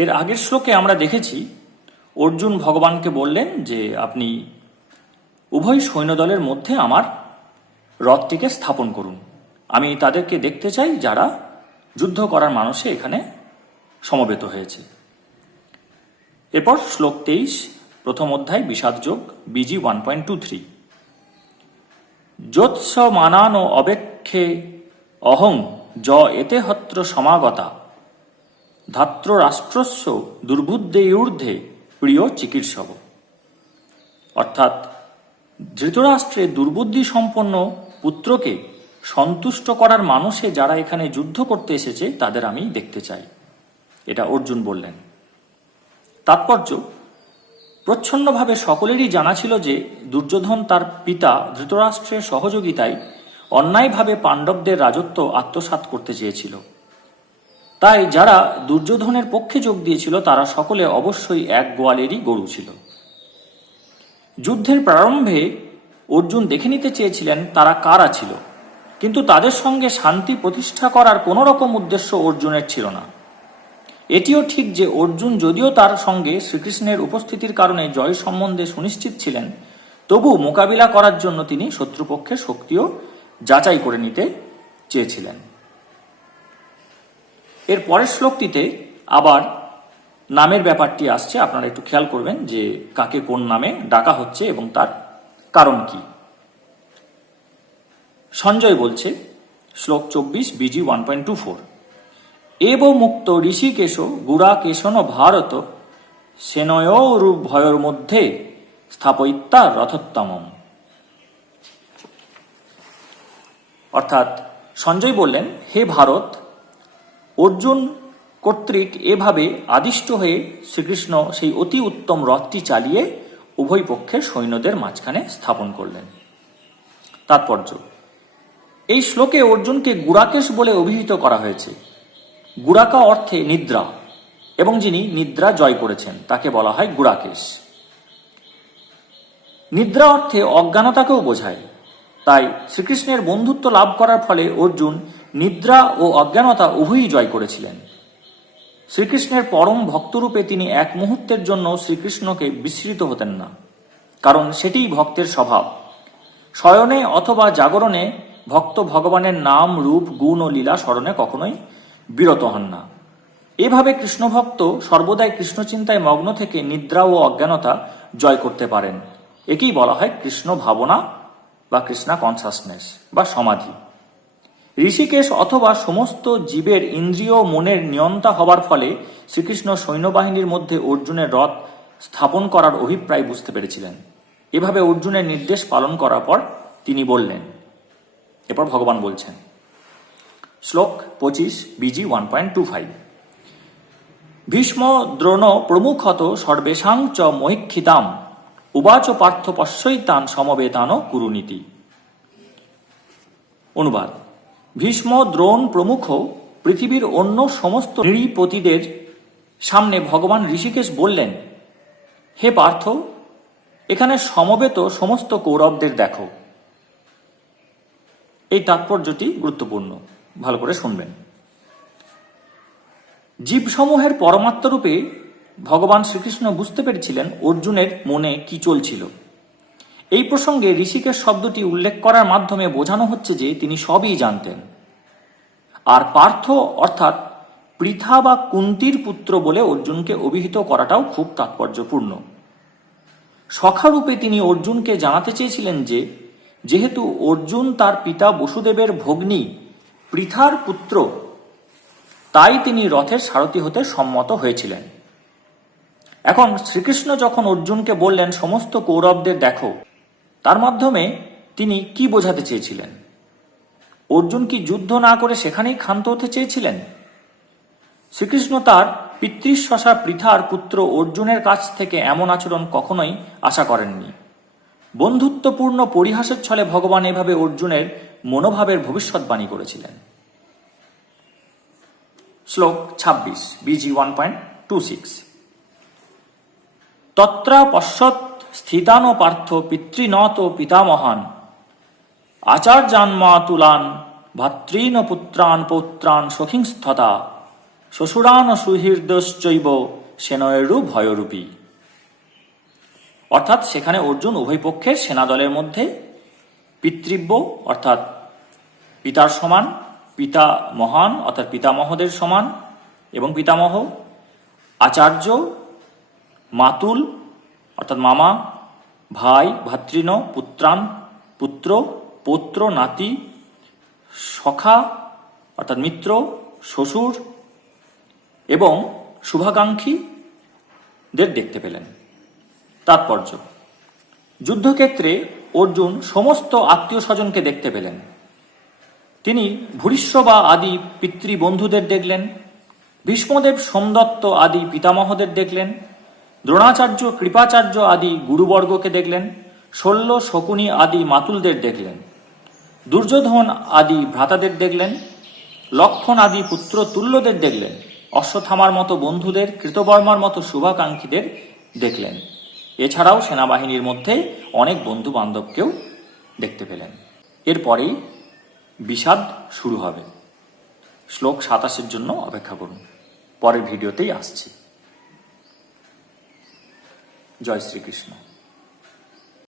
এর আগের শ্লোকে আমরা দেখেছি অর্জুন ভগবানকে বললেন যে আপনি উভয় সৈন্যদলের মধ্যে আমার রথটিকে স্থাপন করুন, আমি তাদেরকে দেখতে চাই যারা যুদ্ধ করার মানসে এখানে সমবেত হয়েছে। এরপর শ্লোক 23, প্রথম অধ্যায় বিষাদযোগ, বিজি 1.23। যোৎস মানানো অবেক্ষে অহং য এতে হত্র সমাগতা ধাত্র রাষ্ট্রস্য দুর্বুদ্ধে ঊর্ধ্বে প্রিয় চিকিৎসক। অর্থাৎ ধৃতরাষ্ট্রের দুর্বুদ্ধি সম্পন্ন পুত্রকে সন্তুষ্ট করার মানসে যারা এখানে যুদ্ধ করতে এসেছে তাদের আমি দেখতে চাই, এটা অর্জুন বললেন। তাৎপর্য, প্রচ্ছন্নভাবে সকলেরই জানা ছিল যে দুর্যোধন তার পিতা ধৃতরাষ্ট্রের সহযোগিতায় অন্যায়ভাবে পাণ্ডবদের রাজত্ব আত্মসাৎ করতে চেয়েছিল। তাই যারা দুর্যোধনের পক্ষে যোগ দিয়েছিল তারা সকলে অবশ্যই এক গোয়ালেরই গরু ছিল। যুদ্ধের প্রারম্ভে অর্জুন দেখে নিতে চেয়েছিলেন তারা কারা ছিল, কিন্তু তাদের সঙ্গে শান্তি প্রতিষ্ঠা করার কোনো রকম উদ্দেশ্য অর্জুনের ছিল না। এটিও ঠিক যে অর্জুন যদিও তার সঙ্গে শ্রীকৃষ্ণের উপস্থিতির কারণে জয় সম্বন্ধে সুনিশ্চিত ছিলেন, তবু মোকাবিলা করার জন্য তিনি শত্রুপক্ষের শক্তিও যাচাই করে নিতে চেয়েছিলেন। এর পরের শ্লোকটিতে আবার নামের ব্যাপারটি আসছে, আপনারা একটু খেয়াল করবেন যে কাকে কোন নামে ডাকা হচ্ছে এবং তার কারণ কি। সঞ্জয় বলছে, শ্লোক 24, বিজি 1.24, এব মুক্ত ঋষিকেশ গুড়াকেশন ভারত সেনয়োরূপ ভয়ের মধ্যে স্থাপয়িতা রথোত্তমম। অর্থাৎ সঞ্জয় বললেন, হে ভারত, অর্জুন কর্তৃক এভাবে আদিষ্ট হয়ে শ্রীকৃষ্ণ সেই অতি উত্তম রথটি চালিয়ে উভয় পক্ষের সৈন্যদের মাঝখানে স্থাপন করলেন। তাৎপর্য, এই শ্লোকে অর্জুনকে গুড়াকেশ বলে অভিহিত করা হয়েছে। গুড়াকা অর্থে নিদ্রা, এবং যিনি নিদ্রা জয় করেছেন তাকে বলা হয় গুড়াকেশ। নিদ্রা অর্থে অজ্ঞানতাকেও বোঝায়। তাই শ্রীকৃষ্ণের বন্ধুত্ব লাভ করার ফলে অর্জুন নিদ্রা ও অজ্ঞানতা উভয়ই জয় করেছিলেন। শ্রীকৃষ্ণের পরম ভক্তরূপে তিনি এক মুহূর্তের জন্য শ্রীকৃষ্ণকে বিস্মৃত হতেন না, কারণ সেটিই ভক্তের স্বভাব। শয়নে অথবা জাগরণে ভক্ত ভগবানের নাম, রূপ, গুণ ও লীলা স্মরণে কখনোই বিরত হন না। এভাবে কৃষ্ণভক্ত সর্বদাই কৃষ্ণচিন্তায় মগ্ন থেকে নিদ্রা ও অজ্ঞানতা জয় করতে পারেন। একেই বলা হয় কৃষ্ণ ভাবনা বা কৃষ্ণা কনসাসনেস বা সমাধি। ঋষিকেশ অথবা সমস্ত জীবের ইন্দ্রিয় মনের নিয়ন্তা হবার ফলে শ্রীকৃষ্ণ সৈন্যবাহিনীর মধ্যে অর্জুনের রথ স্থাপন করার অভিপ্রায় বুঝতে পেরেছিলেন। এভাবে অর্জুনের নির্দেশ পালন করার পর তিনি বললেন, এরপর ভগবান বলছেন, শ্লোক 25, বিজি 1.25, ভীষ্ম দ্রোণ প্রমুখত সর্বেষাং চ মহিক্ষিতাম উবাচ পার্থ পশ্যৈতান সমবেতান কুরুনীতি। অনুবাদ, ভীষ্ম, দ্রোণ প্রমুখ পৃথিবীর অন্য সমস্ত নৃপতিদের সামনে ভগবান ঋষিকেশ বললেন, হে পার্থ, এখানে সমবেত সমস্ত কৌরবদের দেখো। এই তাৎপর্যটি গুরুত্বপূর্ণ, ভালো করে শুনবেন। জীবসমূহের পরমাত্মরূপে ভগবান শ্রীকৃষ্ণ বুঝতে পেরেছিলেন অর্জুনের মনে কি চলছিল। এই প্রসঙ্গে ঋষিকেশ শব্দটি উল্লেখ করার মাধ্যমে বোঝানো হচ্ছে যে তিনি সবই জানতেন। আর পার্থ অর্থাৎ পৃথা বা কুন্তির পুত্র বলে অর্জুনকে অভিহিত করাটাও খুব তাৎপর্যপূর্ণ। সখারূপে তিনি অর্জুনকে জানাতে চেয়েছিলেন যে যেহেতু অর্জুন তার পিতা বসুদেবের ভগ্নী পৃথার পুত্র, তাই তিনি রথের সারথি হতে সম্মত হয়েছিলেন। এখন শ্রীকৃষ্ণ যখন অর্জুনকে বললেন সমস্ত কৌরবদের দেখো, তার মাধ্যমে তিনি কি বোঝাতে চেয়েছিলেন? অর্জুন কি যুদ্ধ না করে সেখানেই ক্ষান্ত হতে চেয়েছিলেন? শ্রীকৃষ্ণ তার পিতৃশ্বশা পৃথার পুত্র অর্জুনের কাছ থেকে এমন আচরণ কখনোই আশা করেননি। বন্ধুত্বপূর্ণ পরিহাসের ছলে ভগবান এভাবে অর্জুনের মনোভাবের ভবিষ্যৎবাণী করেছিলেন। শ্লোক 26, বিজি 1.26, তত্র পশ্যৎ স্থিতান পার্থ পিতৃনত পিতামহান আচার্যান্মাতুলান ভাতৃন পুত্রান পৌত্রান সখিংস্তথা শ্বশুরান সুহৃদশ্চৈব সেনয়েরু ভয়রূপী। অর্থাৎ সেখানে অর্জুন উভয় পক্ষের সেনাদলের মধ্যে পিতৃব্য অর্থাৎ পিতার সমান, পিতা মহান অর্থাৎ পিতামহদের সমান এবং পিতামহ, আচার্য, মাতুল অর্থাৎ মামা, ভাই ভাতৃণ, পুত্রান পুত্র, পৌত্র নাতি, সখা অর্থাৎ মিত্র, শ্বশুর এবং শুভাকাঙ্ক্ষীদের দেখতে পেলেন। তাৎপর্য: যুদ্ধক্ষেত্রে অর্জুন সমস্ত আত্মীয় স্বজনকে দেখতে পেলেন। তিনি ভূরিশ্রবা আদি পিতৃবন্ধুদের দেখলেন, ভীষ্মদেব সোমদত্ত আদি পিতামহদের দেখলেন, দ্রোণাচার্য কৃপাচার্য আদি গুরুবর্গকে দেখলেন, শল্য শকুনি আদি মাতুলদের দেখলেন, দুর্যোধন আদি ভ্রাতাদের দেখলেন, লক্ষণ আদি পুত্র তুল্যদের দেখলেন, অশ্বত্থামার মতো বন্ধুদের, কৃতবর্মার মতো শুভাকাঙ্ক্ষীদের দেখলেন। এছাড়াও সেনাবাহিনীর মধ্যে অনেক বন্ধু বান্ধবকেও দেখতে পেলেন। এরপরেই বিষাদ শুরু হবে। শ্লোক 27 জন্য অপেক্ষা করুন, পরের ভিডিওতেই আসছি। জয় শ্রীকৃষ্ণ।